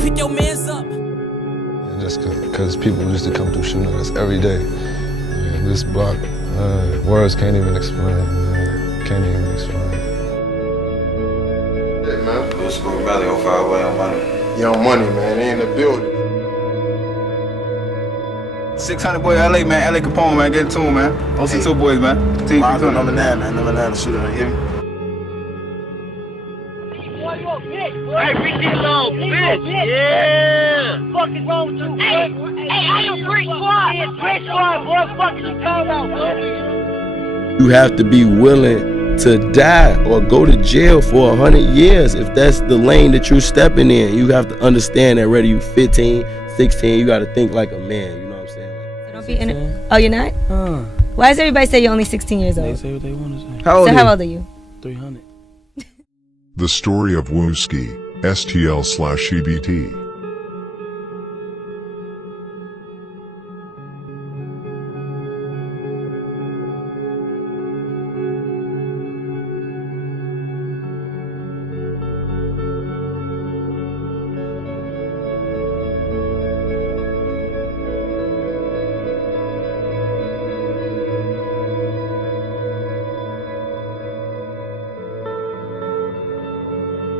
Pick your mans up. Just because people used to come through shooting us every day. Yeah, this block, words can't even explain. Can't even explain. Yeah, man. Woosky Valley 05 way on money. Young Money, man. They in the building. 600 boy LA, man. LA Capone, man. Get it to him, man. Those two boys, man. Team Mine's on number 9, man. Number 9 shooter, you hear me? Hey, bitch, little bitch. Yeah. What the fuck is wrong with you? Hey, I am Brick Squad. Brick Squad, boy. What the fuck is you talking about, boy? You have to be willing to die or go to jail for 100 years if that's the lane that you're stepping in. You have to understand that whether you're 15, 16, you got to think like a man. You know what I'm saying? So don't be in it. Oh, you're not? Why does everybody say you're only 16 years old? They say what they want to say. How old How old are you? 300. The story of Woosky, STL/EBT.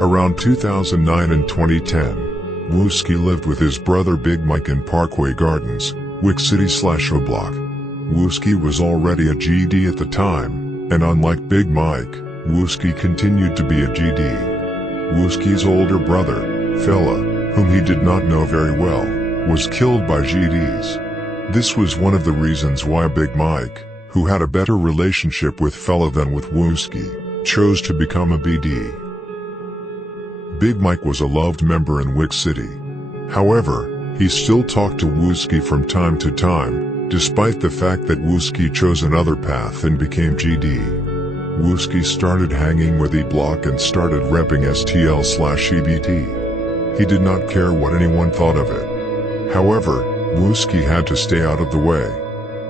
Around 2009 and 2010, Woosky lived with his brother Big Mike in Parkway Gardens, Wick City/O Block. Woosky was already a GD at the time, and unlike Big Mike, Woosky continued to be a GD. Woosky's older brother, Fella, whom he did not know very well, was killed by GDs. This was one of the reasons why Big Mike, who had a better relationship with Fella than with Woosky, chose to become a BD. Big Mike was a loved member in Wick City. However, he still talked to Woosky from time to time, despite the fact that Woosky chose another path and became GD. Woosky started hanging with E-Block and started repping STL/EBT. He did not care what anyone thought of it. However, Woosky had to stay out of the way.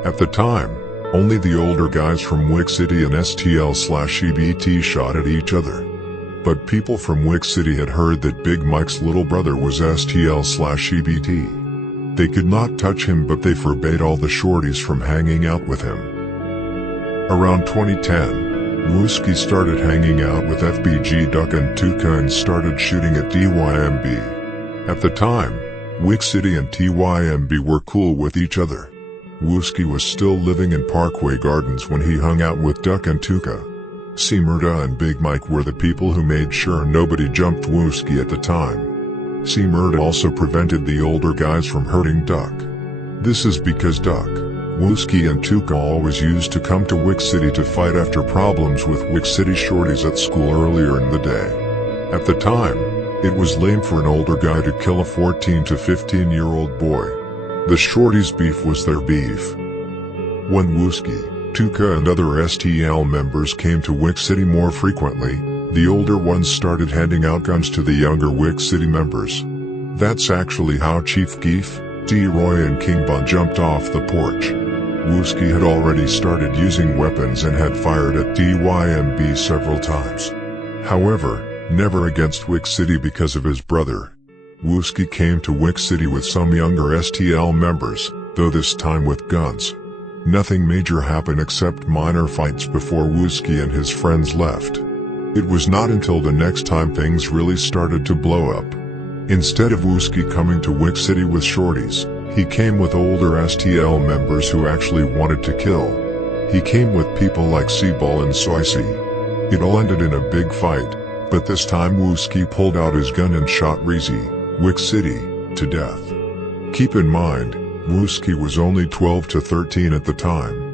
At the time, only the older guys from Wick City and STL/EBT shot at each other. But people from Wick City had heard that Big Mike's little brother was STL/EBT. They could not touch him, but they forbade all the shorties from hanging out with him. Around 2010, Woosky started hanging out with FBG, Duck and Tuka and started shooting at TYMB. At the time, Wick City and TYMB were cool with each other. Woosky was still living in Parkway Gardens when he hung out with Duck and Tuka. C-Murda and Big Mike were the people who made sure nobody jumped Woosky at the time. C-Murda also prevented the older guys from hurting Duck. This is because Duck, Woosky and Tuka always used to come to Wick City to fight after problems with Wick City shorties at school earlier in the day. At the time, it was lame for an older guy to kill a 14 to 15-year-old boy. The shorties' beef was their beef. When Woosky, Tuka and other STL members came to Wick City more frequently, the older ones started handing out guns to the younger Wick City members. That's actually how Chief Keef, D-Roy and King Bun jumped off the porch. Woosky had already started using weapons and had fired at TYMB several times. However, never against Wick City because of his brother. Woosky came to Wick City with some younger STL members, though this time with guns. Nothing major happened except minor fights before Woosky and his friends left. It was not until the next time things really started to blow up. Instead of Woosky coming to Wick City with shorties, he came with older STL members who actually wanted to kill. He came with people like Seaball and Soisy. It all ended in a big fight, but this time Woosky pulled out his gun and shot Reezy, Wick City, to death. Keep in mind, Woosky was only 12 to 13 at the time.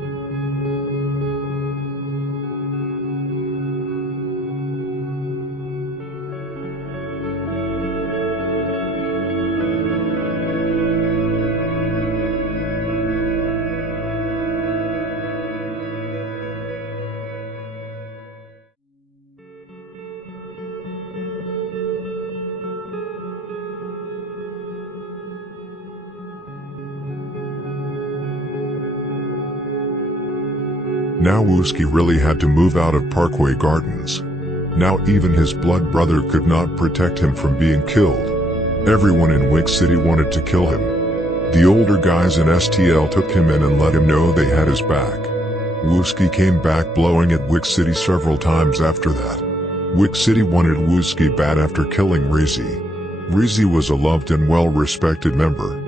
Now Woosky really had to move out of Parkway Gardens. Now even his blood brother could not protect him from being killed. Everyone in Wick City wanted to kill him. The older guys in STL took him in and let him know they had his back. Woosky came back blowing at Wick City several times after that. Wick City wanted Woosky bad after killing Reezy. Reezy was a loved and well-respected member.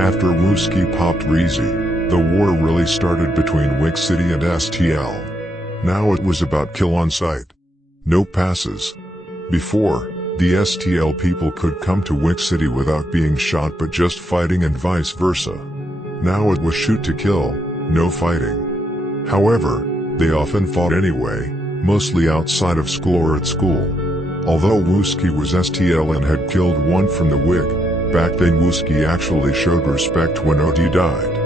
After Woosky popped Reezy, the war really started between Wick City and STL. Now it was about kill on sight. No passes. Before, the STL people could come to Wick City without being shot but just fighting and vice versa. Now it was shoot to kill, no fighting. However, they often fought anyway, mostly outside of school or at school. Although Woosky was STL and had killed one from the Wick, back then Woosky actually showed respect when OD died.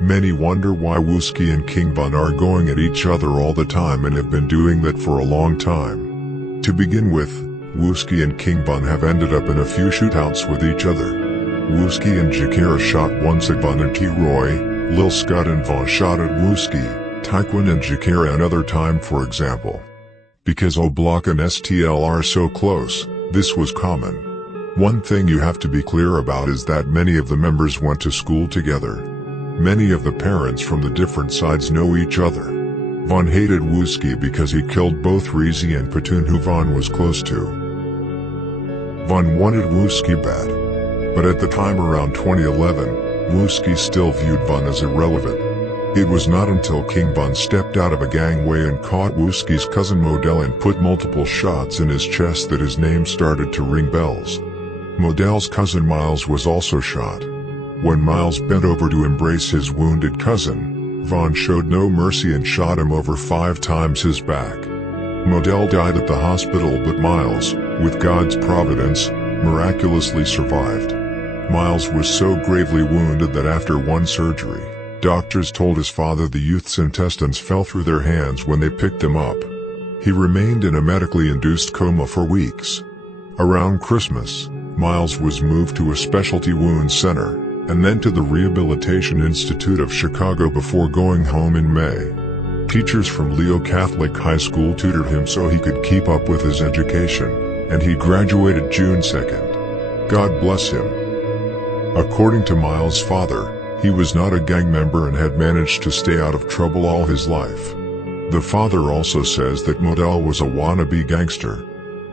Many wonder why Woosky and King Von are going at each other all the time and have been doing that for a long time. To begin with, Woosky and King Von have ended up in a few shootouts with each other. Woosky and Jakira shot once at Von and T-Roy, Lil Scott and Von shot at Woosky, Tyquin and Jakira another time for example. Because O-Block and STL are so close, this was common. One thing you have to be clear about is that many of the members went to school together. Many of the parents from the different sides know each other. Von hated Woosky because he killed both Reezy and Platoon who Von was close to. Von wanted Woosky bad. But at the time around 2011, Woosky still viewed Von as irrelevant. It was not until King Von stepped out of a gangway and caught Woosky's cousin Modell and put multiple shots in his chest that his name started to ring bells. Modell's cousin Miles was also shot. When Miles bent over to embrace his wounded cousin, Von showed no mercy and shot him over 5 times his back. Modell died at the hospital but Miles, with God's providence, miraculously survived. Miles was so gravely wounded that after one surgery, doctors told his father the youth's intestines fell through their hands when they picked him up. He remained in a medically induced coma for weeks. Around Christmas, Miles was moved to a specialty wound center, and then to the Rehabilitation Institute of Chicago before going home in May. Teachers from Leo Catholic High School tutored him so he could keep up with his education, and he graduated June 2nd. God bless him. According to Miles' father, he was not a gang member and had managed to stay out of trouble all his life. The father also says that Modell was a wannabe gangster.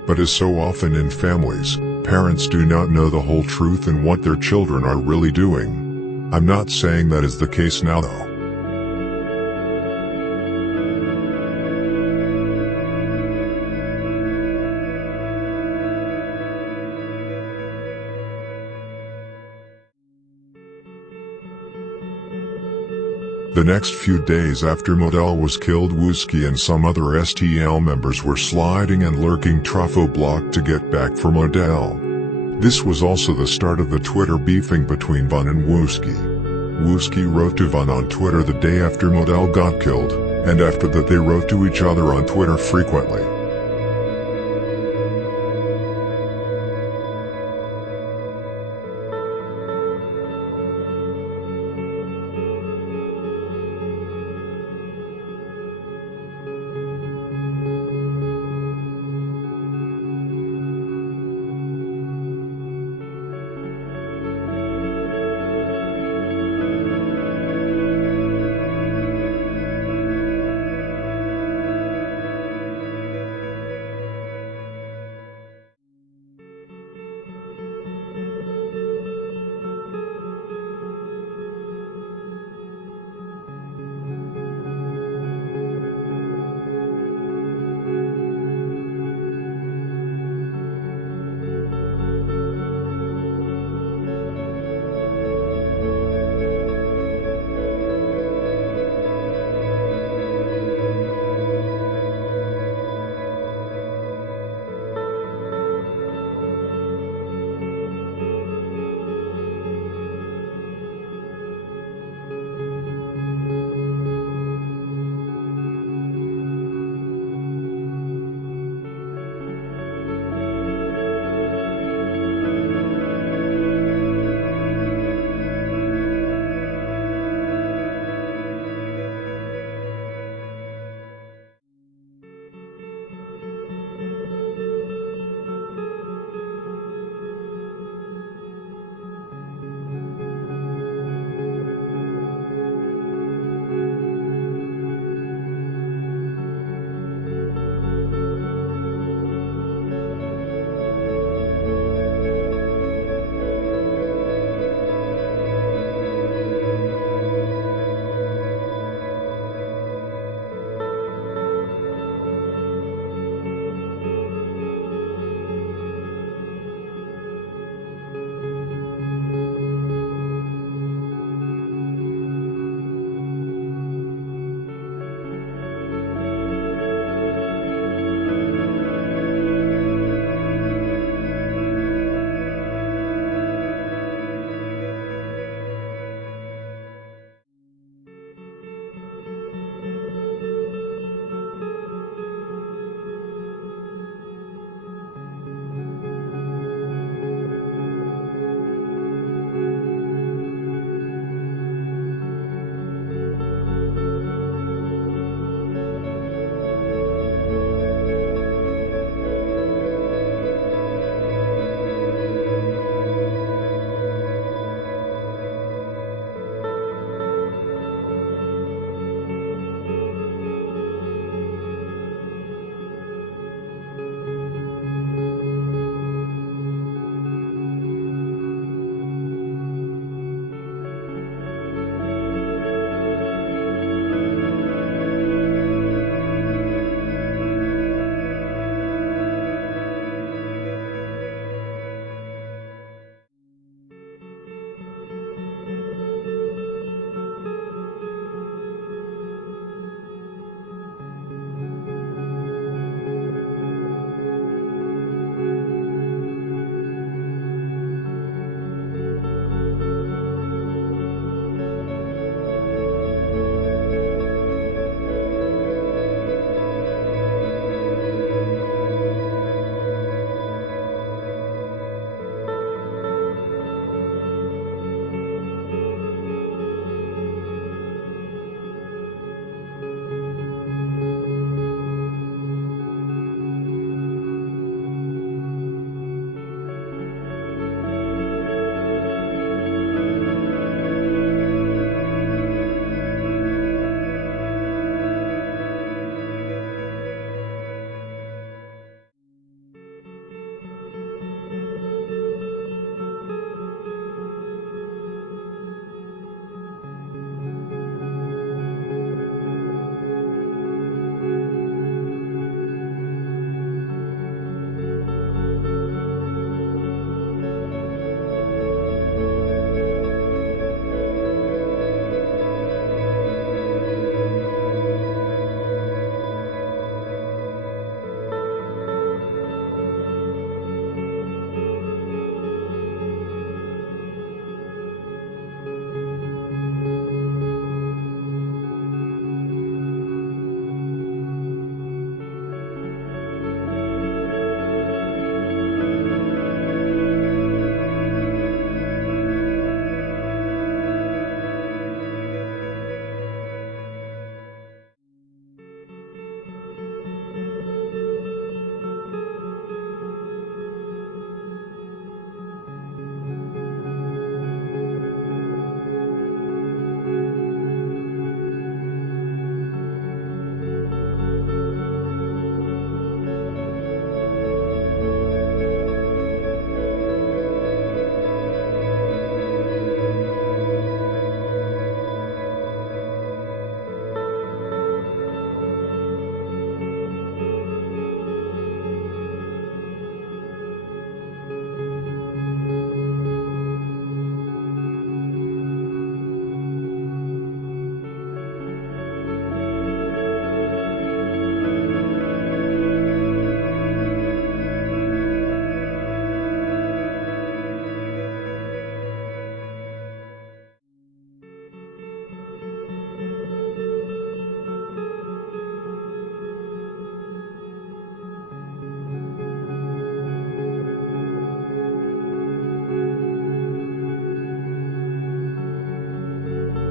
But as so often in families, parents do not know the whole truth and what their children are really doing. I'm not saying that is the case now though. The next few days after Modell was killed, Woosky and some other STL members were sliding and lurking Trafo block to get back for Modell. This was also the start of the Twitter beefing between Von and Woosky. Woosky wrote to Von on Twitter the day after Modell got killed, and after that they wrote to each other on Twitter frequently.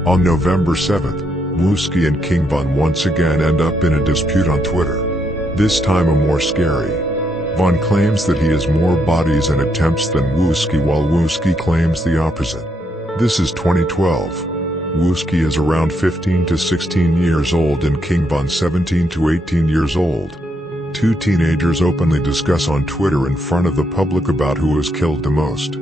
On November 7th, Woosky and King Von once again end up in a dispute on Twitter. This time a more scary. Von claims that he has more bodies and attempts than Woosky, while Woosky claims the opposite. This is 2012. Woosky is around 15 to 16 years old and King Von 17 to 18 years old. Two teenagers openly discuss on Twitter in front of the public about who was killed the most.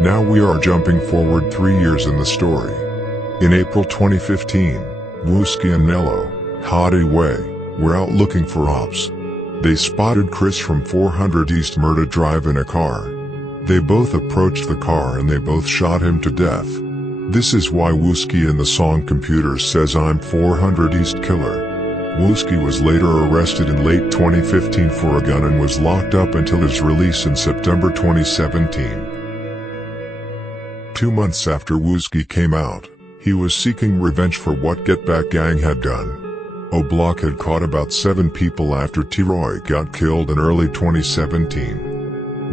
Now we are jumping forward 3 years in the story. In April 2015, Woosky and Nello, Hottie Way, were out looking for ops. They spotted Chris from 400 East Murda Drive in a car. They both approached the car and they both shot him to death. This is why Woosky in the song Computer says I'm 400 East Killer. Woosky was later arrested in late 2015 for a gun and was locked up until his release in September 2017. 2 months after Woosky came out, he was seeking revenge for what Get Back Gang had done. O-Block had caught about 7 people after T-Roy got killed in early 2017.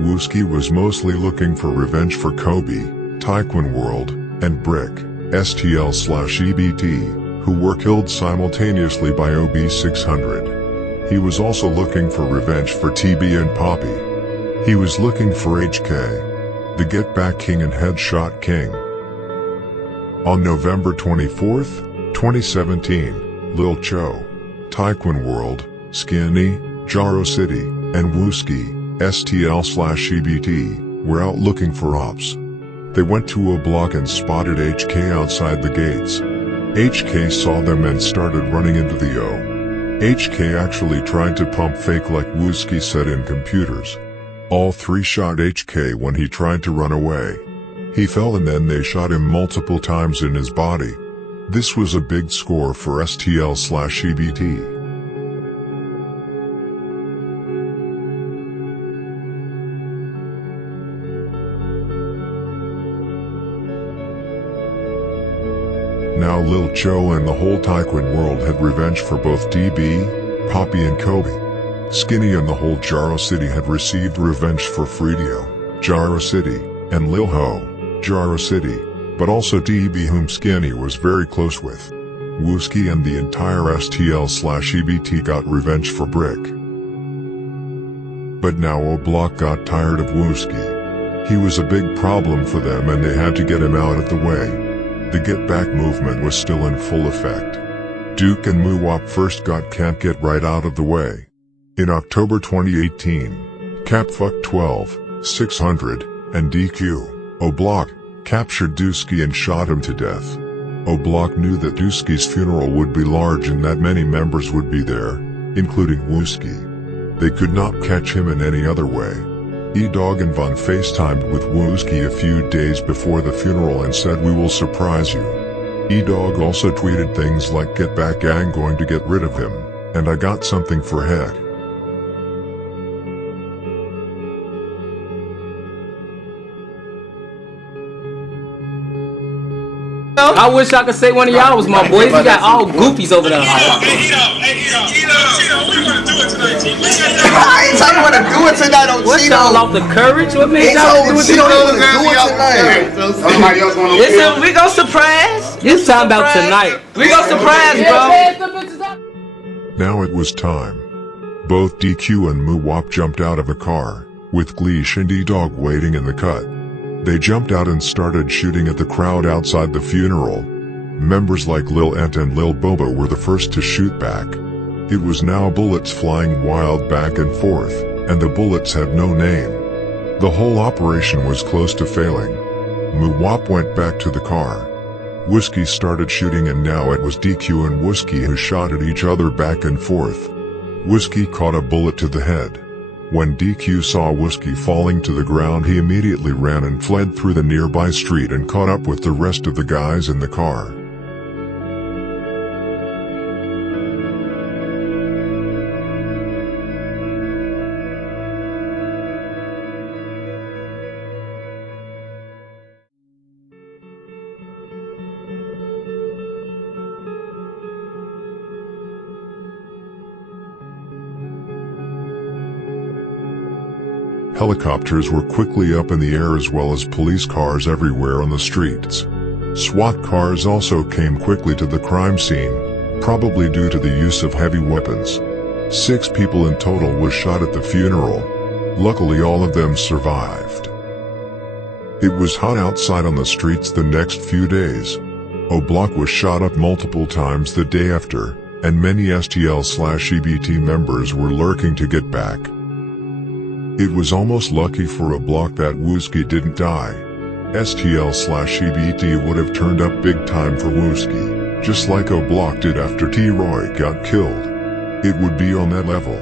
Woosky was mostly looking for revenge for Kobe, Taekwon World, and Brick, STL/EBT, who were killed simultaneously by OB600. He was also looking for revenge for TB and Poppy. He was looking for HK, the Get Back King and Headshot King. On November 24th, 2017, Lil Cho, Taekwon World, Skinny, Jaro City, and Woosky, STL/EBT, were out looking for ops. They went to O-Block and spotted HK outside the gates. HK saw them and started running into the O. HK actually tried to pump fake like Woosky said in Computers. All 3 shot HK when he tried to run away. He fell and then they shot him multiple times in his body. This was a big score for STL/EBT. Now Lil Cho and the whole Taekwon World had revenge for both DB, Poppy and Kobe. Skinny and the whole Jaro City had received revenge for Fredio, Jaro City, and Lil Ho, Jaro City, but also DB whom Skinny was very close with. Woosky and the entire STL/EBT got revenge for Brick. But now O-Block got tired of Woosky. He was a big problem for them and they had to get him out of the way. The Get Back movement was still in full effect. Duke and Muwop first got Can't Get Right out of the way. In October 2018, Capfuck 12, 600, and DQ, O-Block, captured Dusky and shot him to death. O-Block knew that Dusky's funeral would be large and that many members would be there, including Woosky. They could not catch him in any other way. E-Dog and Von FaceTimed with Woosky a few days before the funeral and said we will surprise you. E-Dog also tweeted things like Get Back Gang going to get rid of him, and I got something for head. though. I wish I could say one of y'all was my boys. You got all goofies over there. I ain't tell you what to do it tonight on What Cheeto. y'all off the courage? What made y'all do it tonight? Somebody else gonna Listen, we gon' surprise. It's time about tonight. We gon' surprise, bro. Now it was time. Both DQ and Muwop jumped out of a car, with Gleesh and E-Dog waiting in the cut. They jumped out and started shooting at the crowd outside the funeral. Members like Lil Ent and Lil Bobo were the first to shoot back. It was now bullets flying wild back and forth, and the bullets had no name. The whole operation was close to failing. Muwop went back to the car. Woosky started shooting, and now it was DQ and Woosky who shot at each other back and forth. Woosky caught a bullet to the head. When DQ saw Woosky falling to the ground, he immediately ran and fled through the nearby street and caught up with the rest of the guys in the car. Helicopters were quickly up in the air, as well as police cars everywhere on the streets. SWAT cars also came quickly to the crime scene, probably due to the use of heavy weapons. 6 people in total were shot at the funeral. Luckily, all of them survived. It was hot outside on the streets the next few days. O-Block was shot up multiple times the day after, and many STL/EBT members were lurking to get back. It was almost lucky for O-Block that Woosky didn't die. STL/EBT would have turned up big time for Woosky, just like O-Block did after T-Roy got killed. It would be on that level.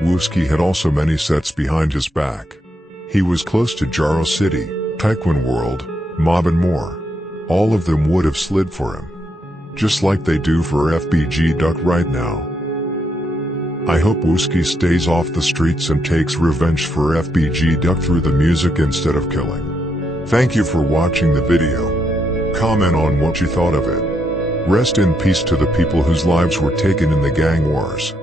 Woosky had also many sets behind his back. He was close to Jaro City, Taekwon World, Mob and more. All of them would have slid for him. Just like they do for FBG Duck right now. I hope Woosky stays off the streets and takes revenge for FBG Duck through the music instead of killing. Thank you for watching the video. Comment on what you thought of it. Rest in peace to the people whose lives were taken in the gang wars.